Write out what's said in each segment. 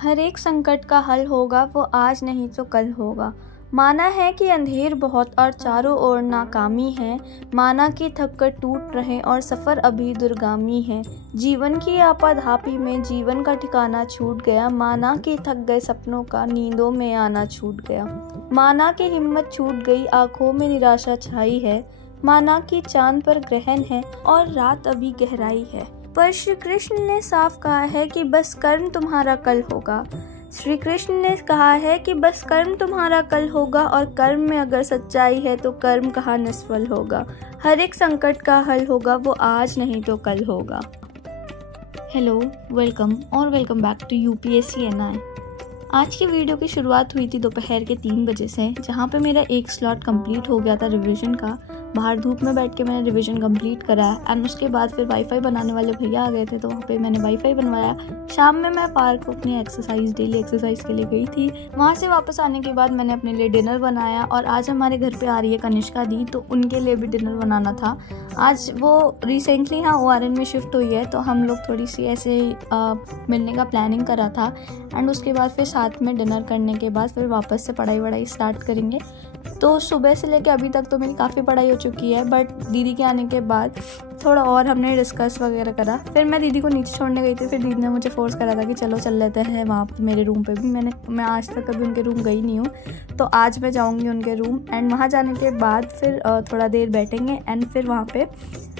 हर एक संकट का हल होगा, वो आज नहीं तो कल होगा। माना है कि अंधेर बहुत और चारों ओर नाकामी है। माना कि थक कर टूट रहे और सफ़र अभी दूरगामी है। जीवन की आपाधापी में जीवन का ठिकाना छूट गया। माना कि थक गए सपनों का नींदों में आना छूट गया। माना कि हिम्मत छूट गई, आंखों में निराशा छाई है। माना कि चांद पर ग्रहण है और रात अभी गहराई है। पर श्री कृष्ण ने साफ कहा है कि बस कर्म तुम्हारा कल होगा। श्री कृष्ण ने कहा है कि बस कर्म तुम्हारा कल होगा, और कर्म में अगर सच्चाई है तो कर्म कहाँ निष्फल होगा। हर एक संकट का हल होगा, वो आज नहीं तो कल होगा। Hello, welcome back to UPSC NI. आज की वीडियो की शुरुआत हुई थी दोपहर के 3 बजे से, जहाँ पे मेरा एक स्लॉट कंप्लीट हो गया था रिवीजन का। बाहर धूप में बैठ के मैंने रिवीजन कंप्लीट करा एंड उसके बाद फिर वाईफाई बनाने वाले भैया आ गए थे, तो वहाँ पे मैंने वाईफाई बनवाया। शाम में मैं पार्क अपनी डेली एक्सरसाइज के लिए गई थी। वहाँ से वापस आने के बाद मैंने अपने लिए डिनर बनाया, और आज हमारे घर पे आ रही है कनिष्का दी, तो उनके लिए भी डिनर बनाना था। आज वो रिसेंटली यहाँ ORN में शिफ्ट हुई है, तो हम लोग थोड़ी सी ऐसे मिलने का प्लानिंग करा था एंड उसके बाद फिर साथ में डिनर करने के बाद फिर वापस से पढ़ाई स्टार्ट करेंगे। तो सुबह से लेके अभी तक तो मेरी काफ़ी पढ़ाई हो चुकी है, बट दीदी के आने के बाद थोड़ा और हमने डिस्कस वगैरह करा। फिर मैं दीदी को नीचे छोड़ने गई थी, फिर दीदी ने मुझे फोर्स करा था कि चलो चल लेते हैं वहाँ पे मेरे रूम पे भी। मैं आज तक कभी उनके रूम गई नहीं हूँ, तो आज मैं जाऊँगी उनके रूम एंड वहाँ जाने के बाद फिर थोड़ा देर बैठेंगे एंड फिर वहाँ पे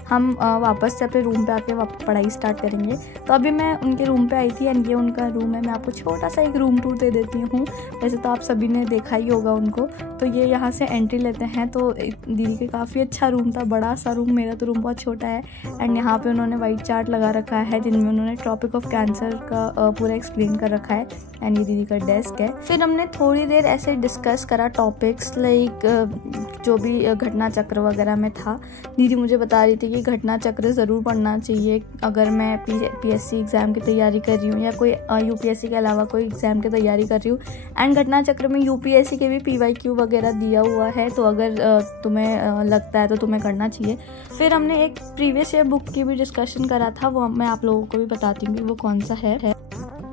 हम वापस से अपने रूम पे आके पढ़ाई स्टार्ट करेंगे। तो अभी मैं उनके रूम पे आई थी एंड ये उनका रूम है। मैं आपको छोटा सा एक रूम टूर दे देती हूँ। वैसे तो आप सभी ने देखा ही होगा उनको। तो ये यहाँ से एंट्री लेते हैं, तो दीदी के काफ़ी अच्छा रूम था, बड़ा सा रूम। मेरा तो रूम बहुत छोटा है एंड यहाँ पे उन्होंने वाइट चार्ट लगा रखा है जिनमें उन्होंने टॉपिक ऑफ कैंसर का पूरा एक्सप्लेन कर रखा है एंड ये दीदी का डेस्क है। फिर हमने थोड़ी देर ऐसे डिस्कस करा टॉपिक्स लाइक जो भी घटना चक्र वगैरह में था। दीदी मुझे बता रही थी कि घटना चक्र ज़रूर पढ़ना चाहिए अगर मैं PSC एग्ज़ाम की तैयारी कर रही हूँ या कोई UPSC के अलावा कोई एग्ज़ाम की तैयारी कर रही हूँ। एंड घटना चक्र में UPSC के भी PYQ वगैरह दिया हुआ है, तो अगर तुम्हें लगता है तो तुम्हें करना चाहिए। फिर हमने एक प्रीवियस ईयर बुक की भी डिस्कशन करा था, वो मैं आप लोगों को भी बताती हूँ कि वो कौन सा है।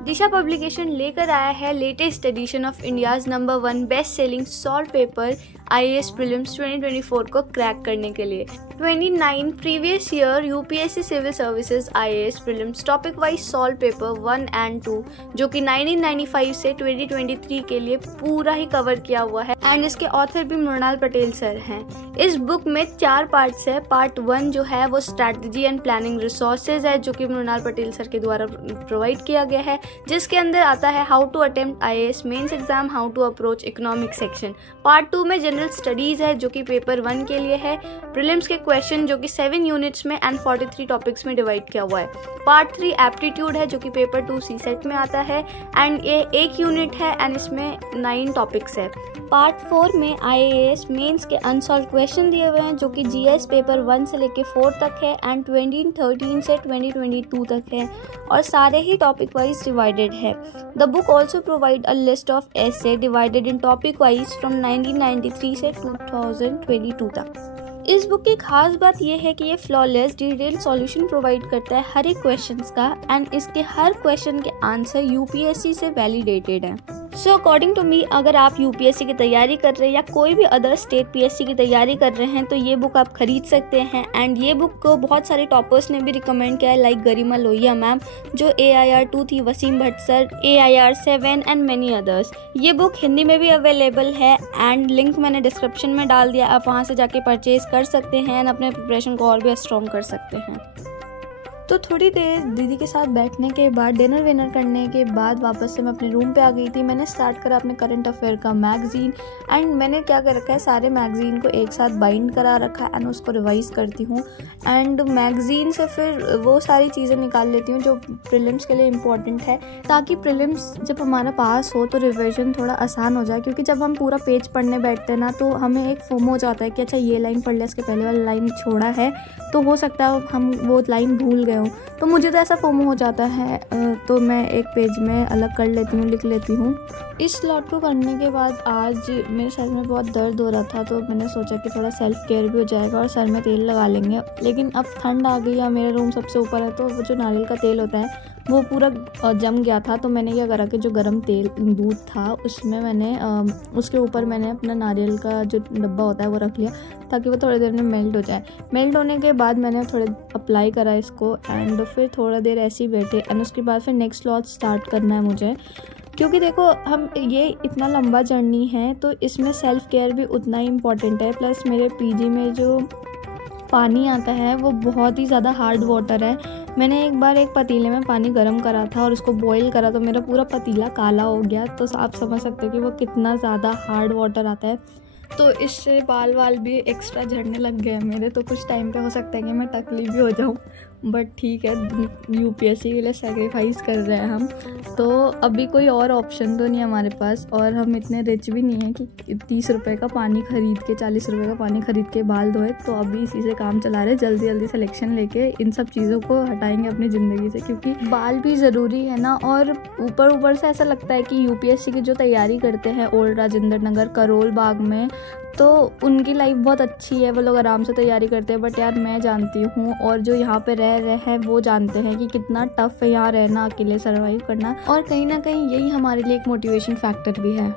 दिशा पब्लिकेशन लेकर आया है latest edition of India's number 1 best selling solve paper IAS prelims 2024 को क्रैक करने के लिए। 29 previous year UPSC civil services IAS prelims topic wise solve paper 1 and 2 जो कि 1995 से 2023 के लिए पूरा ही कवर किया हुआ है एंड इसके ऑथर भी मृणाल पटेल सर हैं। इस बुक में 4 पार्ट्स है। पार्ट 1 जो है वो स्ट्रैटेजी एंड प्लानिंग रिसोर्सेज है, जो कि मृणाल पटेल सर के द्वारा प्रोवाइड किया गया है, जिसके अंदर आता है how to attempt IAS mains exam, how to approach economic section. Part 2 में जनरल स्टडीज है, जो कि पेपर 1 के लिए है। प्रीलिम्स के क्वेश्चन जो कि 7 यूनिट्स में एंड 43 टॉपिक्स में डिवाइड किया हुआ है। पार्ट 3 एप्टीट्यूड है, जो कि पेपर 2 CSET में आता है एंड ये 1 यूनिट है एंड इसमें 9 टॉपिक्स है। पार्ट 4 में IAS मेंस के अनसॉल्व क्वेश्चन दिए हुए हैं, जो कि GS पेपर 1 से लेके 4 तक है एंड 2013 से 2022 तक है, और सारे ही टॉपिक वाइज डिवाइडेड है। The book also provide a list of essay divided in topic wise from 1993 से 2022 तक। इस बुक की खास बात यह है कि ये फ्लॉलेस डिटेल सॉल्यूशन प्रोवाइड करता है हर एक क्वेश्चंस का एंड इसके हर क्वेश्चन के आंसर UPSC से वैलिडेटेड है। सो अकॉर्डिंग टू मी, अगर आप UPSC की तैयारी कर रहे हैं या कोई भी अदर स्टेट PSC की तैयारी कर रहे हैं तो ये बुक आप खरीद सकते हैं। एंड ये बुक को बहुत सारे टॉपर्स ने भी रिकमेंड किया है, लाइक गरिमा लोहिया मैम जो AIR 2 थी, Wasim Bhatt sir AIR 7 and many others. ये बुक हिंदी में भी अवेलेबल है एंड लिंक मैंने डिस्क्रिप्शन में डाल दिया, आप वहाँ से जाके परचेज कर सकते हैं एंड अपने प्रिपरेशन को और भी स्ट्रॉन्ग कर सकते हैं। तो थोड़ी देर दीदी के साथ बैठने के बाद डिनर विनर करने के बाद वापस से मैं अपने रूम पे आ गई थी। मैंने स्टार्ट करा अपने करंट अफेयर का मैगज़ीन एंड मैंने क्या कर रखा है, सारे मैगज़ीन को एक साथ बाइंड करा रखा है एंड उसको रिवाइज़ करती हूँ एंड मैगज़ीन से फिर वो सारी चीज़ें निकाल लेती हूँ जो प्रीलिम्स के लिए इम्पॉर्टेंट है, ताकि प्रीलिम्स जब हमारा पास हो तो रिविजन थोड़ा आसान हो जाए। क्योंकि जब हम पूरा पेज पढ़ने बैठते हैं ना, तो हमें एक फोमो हो जाता है कि अच्छा ये लाइन पढ़ लिया, इसके पहले वाली लाइन छोड़ा है, तो हो सकता है हम वो लाइन भूल गए हूँ। तो मुझे तो ऐसा फोमो हो जाता है, तो मैं एक पेज में अलग कर लेती हूँ, लिख लेती हूँ। इस स्लॉट को करने के बाद आज मेरे सर में बहुत दर्द हो रहा था, तो मैंने सोचा कि थोड़ा सेल्फ केयर भी हो जाएगा और सर में तेल लगा लेंगे। लेकिन अब ठंड आ गई है, मेरा रूम सबसे ऊपर है, तो वो जो नारियल का तेल होता है वो पूरा जम गया था। तो मैंने क्या करा कि जो गर्म दूध था उसमें मैंने उसके ऊपर मैंने अपना नारियल का जो डब्बा होता है वो रख लिया, ताकि वो थोड़ी देर में मेल्ट हो जाए। मेल्ट होने के बाद मैंने थोड़ा अप्लाई करा इसको, एंड फिर थोड़ा देर ऐसे ही बैठे, एंड उसके बाद फिर नेक्स्ट लॉट स्टार्ट करना है मुझे। क्योंकि देखो हम ये इतना लंबा जर्नी है तो इसमें सेल्फ़ केयर भी उतना ही इम्पॉर्टेंट है। प्लस मेरे पीजी में जो पानी आता है वो बहुत ही ज़्यादा हार्ड वाटर है। मैंने एक बार एक पतीले में पानी गर्म करा था और उसको बॉईल करा तो मेरा पूरा पतीला काला हो गया। तो आप समझ सकते हो कि वो कितना ज़्यादा हार्ड वाटर आता है। तो इससे बाल भी एक्स्ट्रा झड़ने लग गए हैं मेरे। तो कुछ टाइम पे हो सकता है कि मैं टकली भी हो जाऊँ, बट ठीक है, यूपीएससी के लिए सैक्रिफाइस कर रहे हैं हम। तो अभी कोई और ऑप्शन तो नहीं है हमारे पास, और हम इतने रिच भी नहीं हैं कि 30 रुपये का पानी ख़रीद के 40 रुपये का पानी ख़रीद के बाल धोए। तो अभी इसी से काम चला रहे, जल्दी जल्दी सिलेक्शन लेके इन सब चीज़ों को हटाएंगे अपनी ज़िंदगी से, क्योंकि बाल भी ज़रूरी है ना। और ऊपर से ऐसा लगता है कि यूपीएससी की जो तैयारी करते हैं ओल्ड राजेंद्र नगर करोल बाग में, तो उनकी लाइफ बहुत अच्छी है, वो लोग आराम से तैयारी करते हैं। बट यार मैं जानती हूँ, और जो यहाँ पे रह रहे हैं वो जानते हैं कि कितना टफ़ है यहाँ रहना, अकेले सर्वाइव करना। और कहीं ना कहीं यही हमारे लिए एक मोटिवेशन फैक्टर भी है।